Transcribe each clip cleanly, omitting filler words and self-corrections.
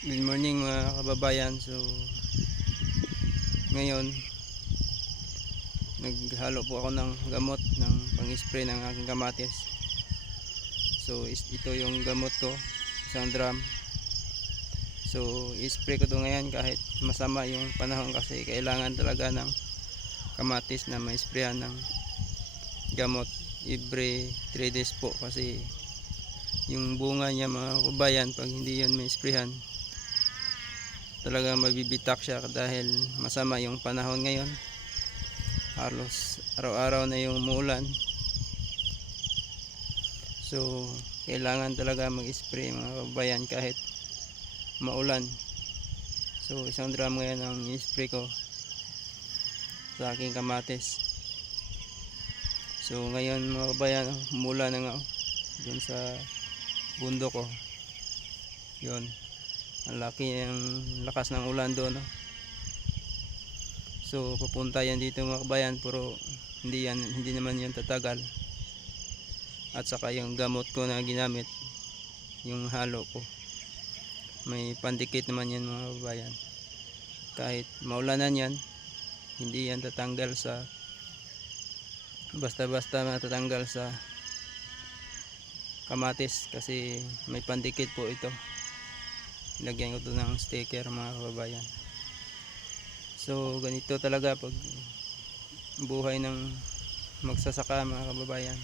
Good morning mga kababayan. So ngayon naghalo po ako ng gamot ng pang-spray ng aking kamatis. So ito yung gamot ko, isang drum. So i-spray ko to ngayon kahit masama yung panahon, kasi kailangan talaga ng kamatis na ma-sprayan ng gamot every 3 days po, kasi yung bunga niya mga kababayan, pag hindi yun ma-sprayan, talagang mabibitak siya dahil masama yung panahon ngayon. Halos araw-araw na yung umuulan. So kailangan talaga mag-spray mga kababayan kahit maulan. So isang drum ngayon ang i-spray ko sa aking kamatis. So ngayon mga kababayan, umulan na nga dun sa bundok ko. Yun, ang laki, ang lakas ng ulan doon, no? So papunta yan dito mga kabayan, pero hindi naman yan tatagal. At saka yung gamot ko na ginamit, yung halo ko, may pandikit naman yan mga kabayan. Kahit maulanan yan, hindi yan tatanggal sa basta-basta matatanggal sa kamatis, kasi may pandikit po ito. Lagyan ko to ng sticker mga kababayan. So ganito talaga pag buhay ng magsasaka mga kababayan.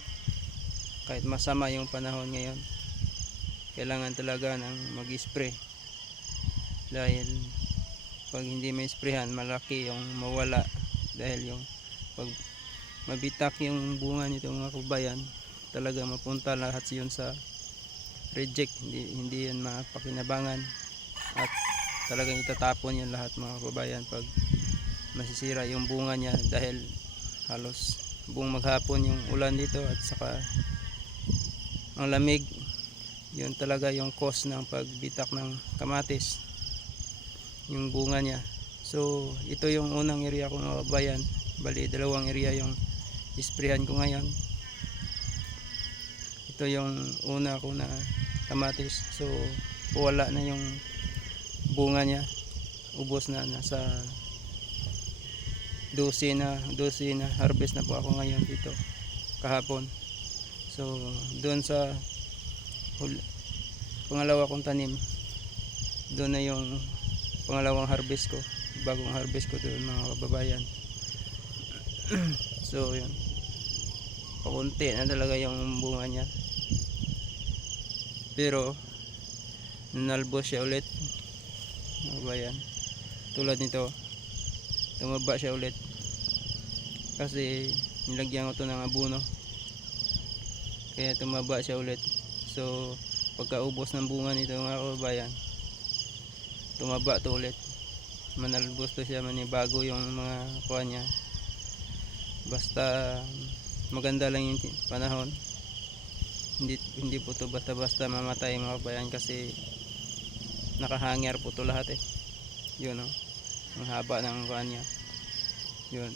Kahit masama yung panahon ngayon, kailangan talaga ng mag-spray, dahil pag hindi may sprayhan, malaki yung mawala. Dahil yung pag mabitak yung bunga nito mga kababayan, talaga mapunta lahat yun sa reject. Hindi yan mapakinabangan, at talagang itatapon yan lahat mga kababayan pag masisira yung bunga niya, dahil halos buong maghapon yung ulan dito, at saka ang lamig. Yun talaga yung cause ng pagbitak ng kamatis, yung bunga niya. So ito yung unang area ko mga kababayan, bali dalawang area yung isprayan ko ngayon. Ito yung una ko na kamatis. So wala na yung bunga niya, ubos na, nasa 12 na harvest na po ako ngayon dito kahapon. So doon sa pangalawa kong tanim, doon na yung pangalawang harvest ko, bagong harvest ko doon mga kababayan. So yun, pakunti na talaga yung bunga niya, pero nalbos siya ulit mga kababayan. Tulad nito, tumaba siya ulit kasi nilagyan ko to ng abono, kaya tumaba siya ulit. So pagkaubos ng bunga nito mga kababayan, tumaba to ulit, manalbos to siya, manibago yung mga kuha niya. Basta maganda lang yung panahon, hindi po to basta-basta mamatay mga kababayan, kasi nakahangyer po to lahat yun, no? Ang haba ng kuha niya, yun,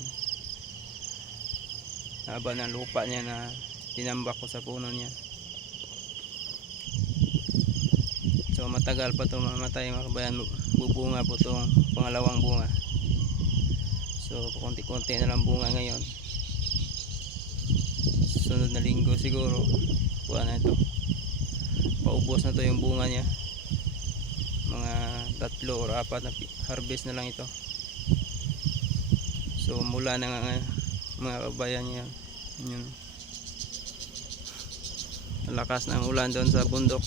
haba ng lupa niya na tinambak ko sa puno niya. So matagal pa to mamatay mga kabayan, bubunga po itong pangalawang bunga. So konti-konti na lang bunga ngayon, sunod na linggo siguro kuha na ito, paubos na to yung bunga niya. Mga 3 or 4 na harvest na lang ito. So mula na nga mga kabayan niya, yun, lakas ng ulan doon sa bundok.